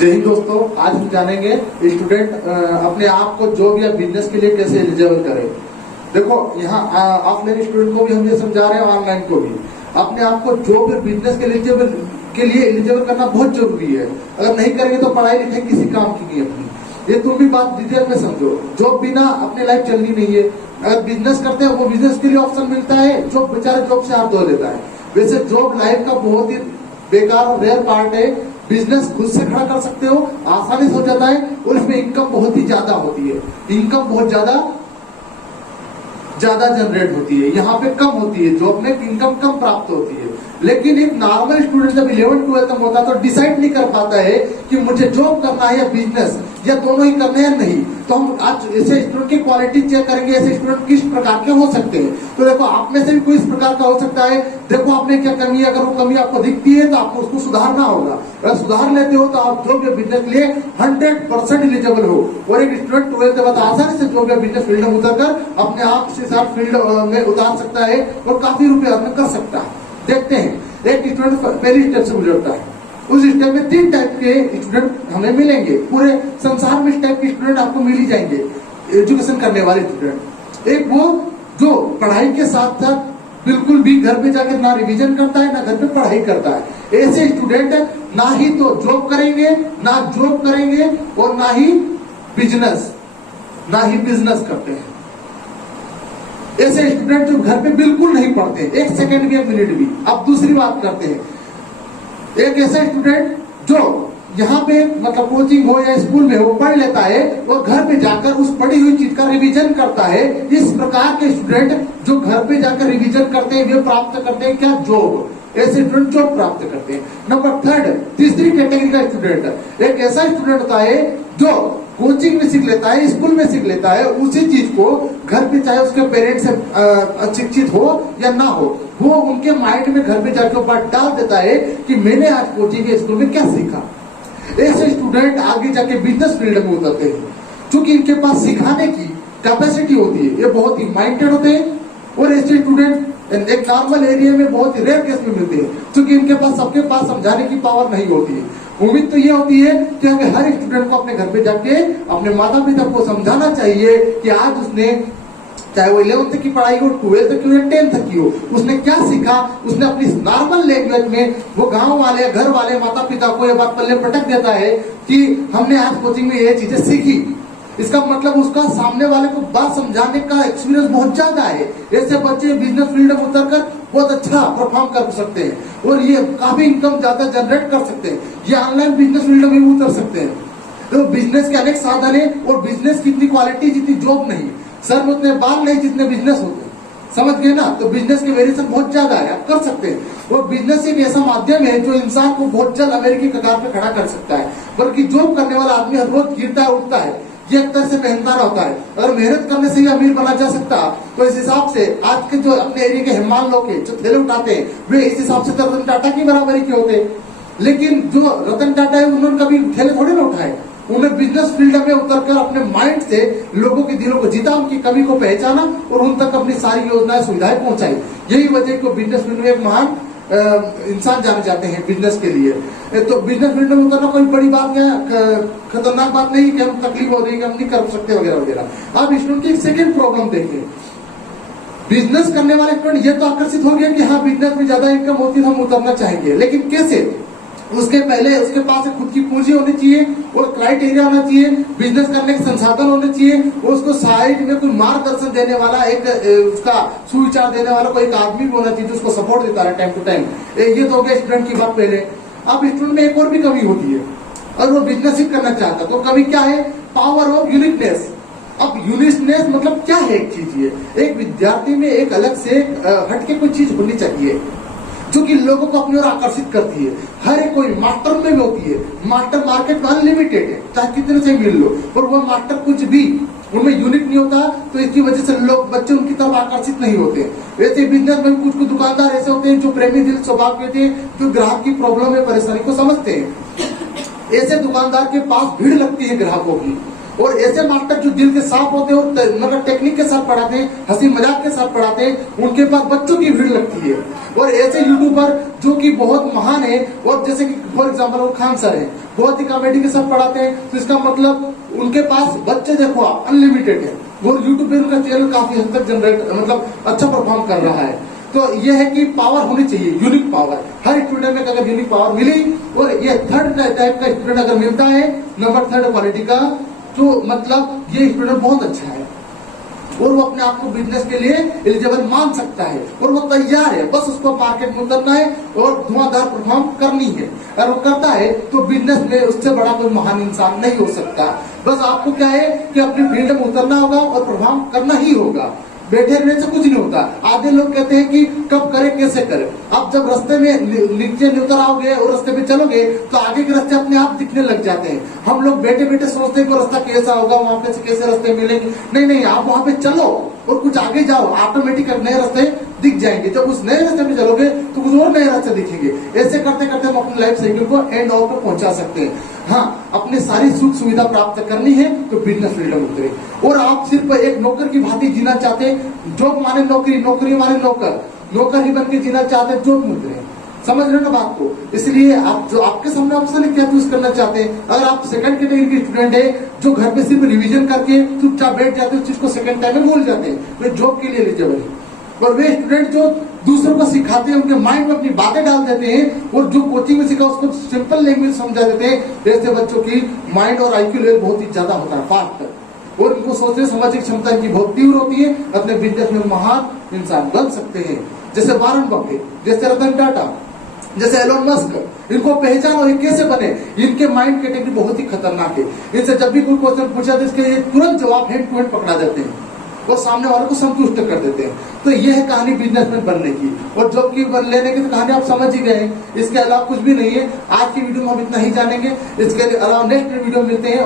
जय हिंद दोस्तों, आज हम जानेंगे स्टूडेंट अपने आप को जॉब या बिजनेस के लिए कैसे एलिजिबल करे। देखो यहाँ ऑफलाइन स्टूडेंट को भी हम ये समझा रहे हैं, ऑनलाइन को भी अपने आप को जॉब या बिजनेस के लिए एलिजिबल करना बहुत जरूरी है। अगर नहीं करेंगे तो पढ़ाई लिखाई किसी काम की नहीं अपनी। ये तुम भी बात डिटेल में समझो। जॉब बिना अपनी लाइफ चलनी नहीं है। अगर बिजनेस करते हैं वो बिजनेस के लिए ऑप्शन मिलता है, जॉब बेचारे जॉब से हाथ धो लेता है। वैसे जॉब लाइफ का बहुत ही बेकार और रेयर पार्ट है। बिजनेस खुद से खड़ा कर सकते हो, आसानी से हो जाता है और इसमें इनकम बहुत ही ज्यादा होती है। इनकम बहुत ज्यादा जनरेट होती है, यहाँ पे कम होती है। जॉब में इनकम कम प्राप्त होती है। लेकिन एक नॉर्मल स्टूडेंट जब 11th-12th में होता है तो डिसाइड नहीं कर पाता है कि मुझे जॉब करना है या बिजनेस, या दोनों ही करने हैं नहीं। तो हम आज ऐसे स्टूडेंट की क्वालिटी चेक करेंगे, ऐसे स्टूडेंट किस प्रकार के हो सकते हैं। तो देखो आप में से भी कोई इस प्रकार का हो सकता है। देखो आपने क्या कमी है, अगर वो कमी आपको दिखती है तो आपको उसको सुधारना होगा। अगर सुधार लेते हो तो आप जॉब या बिजनेस के लिए 100% एलिजिबल हो। और एक स्टूडेंट 12th के बाद आसानी से जॉब या बिजनेस फील्ड में उतरकर अपने आप से साथ फील्ड में उतार सकता है और काफी रुपए अर्न कर सकता है। देखते हैं एक स्टूडेंट पहली स्टेप से गुजरता है। उस स्टेप में 3 टाइप के स्टूडेंट हमें मिलेंगे। पूरे संसार में इस टाइप के स्टूडेंट आपको मिल ही जाएंगे, एजुकेशन करने वाले स्टूडेंट। एक वो जो पढ़ाई के साथ साथ बिल्कुल भी घर पे जाकर ना रिवीजन करता है, ना घर पे पढ़ाई करता है। ऐसे स्टूडेंट ना ही तो जॉब करेंगे, और ना ही बिजनेस करते हैं। ऐसे स्टूडेंट जो घर पे बिल्कुल नहीं पढ़ते, एक सेकंड भी, एक मिनट भी। अब दूसरी बात करते हैं, एक ऐसा स्टूडेंट जो यहाँ पे मतलब कोचिंग हो या स्कूल में हो पढ़ लेता है और घर पे जाकर उस पढ़ी हुई चीज का रिवीजन करता है। इस प्रकार के स्टूडेंट जो घर पे जाकर रिवीजन करते हैं वे प्राप्त करते हैं क्या? जॉब। ऐसे स्टूडेंट जॉब प्राप्त करते हैं। नंबर 3, तीसरी कैटेगरी का स्टूडेंट एक ऐसा स्टूडेंट होता है जो कोचिंग में सीख लेता है, स्कूल में सीख लेता है, उसी चीज को घर पे चाहे उसके पेरेंट्स से शिक्षित हो या ना हो, वो उनके माइंड में घर पे जाकर बात डाल देता है कि मैंने आज कोचिंग स्कूल में क्या सीखा। ऐसे स्टूडेंट आगे जाके बिजनेस फील्ड में उतरते हैं क्योंकि इनके पास सिखाने की कैपेसिटी होती है। ये बहुत ही माइंडेड होते हैं और ऐसे स्टूडेंट एक नॉर्मल एरिया में बहुत ही रेयर केस में मिलते हैं क्योंकि इनके पास सबके पास समझाने की पावर नहीं होती है। उम्मीद तो ये होती है कि हमें हर स्टूडेंट को अपने घर पे जाके अपने माता पिता को समझाना चाहिए कि आज उसने चाहे वो 11th की पढ़ाई हो, 12th की हो या 10th की हो, उसने क्या सीखा। उसने अपनी नॉर्मल लैंग्वेज में वो गांव वाले, घर वाले, माता पिता को ये बात पल्ले पटक देता है कि हमने आज कोचिंग में ये चीजें सीखी। इसका मतलब उसका सामने वाले को बात समझाने का एक्सपीरियंस बहुत ज्यादा है। ऐसे बच्चे बिजनेस फील्ड में उतरकर बहुत अच्छा परफॉर्म कर सकते हैं और ये काफी इनकम ज्यादा जनरेट कर सकते हैं। ये ऑनलाइन बिजनेस फील्ड में भी उतर सकते हैं। तो बिजनेस के अनेक साधन है और बिजनेस की इतनी क्वालिटी जितनी जॉब नहीं। सर में उतने बाल नहीं जितने बिजनेस होते हैं, समझ गए ना। तो बिजनेस के वेरिएशन बहुत ज्यादा है, आप कर सकते हैं। और बिजनेस एक ऐसा माध्यम है जो इंसान को बहुत जल्द अमेरिकी कगार पे खड़ा कर सकता है। बल्कि जॉब करने वाला आदमी हर रोज गिरता है, उठता है, ये एक तरह से मेहनताना होता है। अगर मेहनत करने से ही अमीर बना जा सकता तो इस हिसाब से आज के जो अपने एरिया के हिमाल लोग जो थैले उठाते हैं वे इस हिसाब से रतन टाटा की बराबरी के होते। लेकिन जो रतन टाटा है उन्होंने कभी थैले थोड़े ना उठाए। उन्होंने बिजनेस फील्ड में उतरकर अपने माइंड से लोगों के दिलों को जीता, उनकी कमी को पहचाना और उन तक अपनी सारी योजनाएं, सुविधाएं पहुंचाई। यही वजह को बिजनेस फील्ड में एक महान इंसान जाने जाते हैं बिजनेस के लिए। तो बिजनेस फील्ड में उतरना कोई बड़ी बात या खतरनाक बात नहीं कि हम तकलीफ हो रही है कि हम नहीं कर सकते वगैरह वगैरह। अब स्टूडेंट की एक सेकंड प्रॉब्लम देखें। बिजनेस करने वाले स्टूडेंट ये तो आकर्षित हो गया कि हाँ बिजनेस में ज्यादा इनकम होती है, हम उतरना चाहेंगे। लेकिन कैसे? उसके पहले उसके पास खुद की पूंजी होनी चाहिए और क्राइटेरिया होना चाहिए, बिजनेस करने के संसाधन होने चाहिए और उसको साइड में कोई मार्गदर्शन देने वाला, एक उसका सुविचार देने वाला कोई एक आदमी भी होना चाहिए जो उसको सपोर्ट देता है टाइम टू टाइम। ये तो हो गया स्टूडेंट की बात पहले। अब स्टूडेंट में एक और भी कमी होती है और वो बिजनेस ही करना चाहता तो कमी क्या है? Power of uniqueness. अब यूनिकनेस मतलब क्या है? एक चीज ये, एक विद्यार्थी में एक अलग से हटके कोई चीज होनी चाहिए जो कि लोगों को अपनी ओर आकर्षित करती है। हर एक कोई मास्टर में भी होती है। मास्टर मार्केट में अनलिमिटेड है, चाहे कितने से मिल लो, पर वो मास्टर कुछ भी उनमें यूनिक नहीं होता। तो इसकी वजह से लोग, बच्चे उनकी तरफ आकर्षित नहीं होते। वैसे बिजनेस में कुछ दुकानदार ऐसे होते हैं जो प्रेमी दिल स्वभाव के थे, जो ग्राहक की प्रॉब्लम है, परेशानी को समझते हैं। ऐसे दुकानदार के पास भीड़ लगती है ग्राहकों की। और ऐसे मास्टर जो दिल के साफ होते हैं और मतलब टेक्निक के साथ पढ़ाते हैं, हंसी मजाक के साथ पढ़ाते हैं, उनके पास बच्चों की भीड़ लगती है। और ऐसे यूट्यूबर जो कि बहुत महान है, और जैसे कि फॉर एग्जाम्पल वो खान सर है, बहुत ही कॉमेडी के साथ पढ़ाते हैं, तो इसका मतलब उनके पास बच्चे देखो आप अनलिमिटेड है, और यूट्यूब पे उनका चैनल काफी हद तक जनरेट मतलब अच्छा परफॉर्म कर रहा है। तो ये है कि पावर होनी चाहिए, यूनिक पावर। हर स्टूडेंट में अगर यूनिक पावर मिली, और ये थर्ड टाइप का स्टूडेंट अगर मिलता है, नंबर 3 क्वालिटी का, तो मतलब ये स्टूडेंट बहुत अच्छा है, और वो अपने आप को बिजनेस के लिए एलिजिबल मान सकता है, और वो तैयार है, बस उसको मार्केट में उतरना है और धुआंधार परफॉर्म करनी है। अगर वो करता है तो बिजनेस में उससे बड़ा कोई महान इंसान नहीं हो सकता। बस आपको क्या है कि अपनी फील्ड में उतरना होगा और परफॉर्म करना ही होगा, बैठे रहने से कुछ नहीं होता। आधे लोग कहते हैं कि कब करें कैसे करें। आप जब रास्ते में नीचे उतर आओगे और रास्ते में चलोगे तो आगे के रास्ते अपने आप दिखने लग जाते हैं। हम लोग बैठे बैठे सोचते हैं कि रास्ता कैसा होगा, वहां पे से कैसे रास्ते मिलेंगे। नहीं, आप वहां पे चलो और कुछ आगे जाओ, ऑटोमेटिक नए रास्ते दिख जाएंगे। जब उस नए रास्ते में चलोगे तो कुछ और नए रास्ते दिखेंगे। ऐसे करते करते हम अपनी लाइफ साइकिल को एंड ऑफ पे पहुंचा सकते हैं। हाँ, अपनी सारी सुख सुविधा प्राप्त करनी है तो बिजनेस फ्रीडम उतरे। और आप सिर्फ एक नौकर की भांति जीना चाहते हैं, जॉब माने नौकरी, नौकरी माने नौकर, नौकर ही बन के जीना चाहते हैं, जॉब में उतरे। समझ रहे ना बात को? इसलिए आप जो आपके सामने ऑप्शन है, क्या चूज करना चाहते हैं। अगर आप सेकंड कैटेगरी के स्टूडेंट है जो घर पे सिर्फ रिवीजन करके चुपचाप बैठ जाते हैं, उस चीज को सेकंड टाइम में भूल जाते हैं, वे जॉब के लिए एलिजिबल है। और वे स्टूडेंट जो दूसरों को सिखाते हैं, उनके माइंड में अपनी बातें डाल देते हैं, और जो कोचिंग में सीखा उसको सिंपल लैंग्वेज समझा देते हैं, ऐसे बच्चों की माइंड और आईक्यू लेवल बहुत ही ज्यादा होता है, फास्ट, और इनको सोचने समझने की क्षमता इनकी बहुत तीव्र होती है। अपने बिजनेस में महान इंसान बन सकते हैं, जैसे वारन बफेट, जैसे रतन टाटा, जैसे एलोन मस्क। इनको पहचानो ये कैसे बने। इनके माइंड कैटेगरी बहुत ही खतरनाक है। इनसे जब भी कोई क्वेश्चन पूछा तो इसके तुरंत जवाब हैंड टू हैंड पकड़ा देते हैं और सामने वाले को संतुष्ट कर देते हैं। तो यह है कहानी बिजनेसमैन बनने की, और जॉब की लेने की तो कहानी आप समझ ही गए। इसके अलावा कुछ भी नहीं है। आज की वीडियो में हम इतना ही जानेंगे, इसके अलावा नेक्स्ट वीडियो मिलते हैं।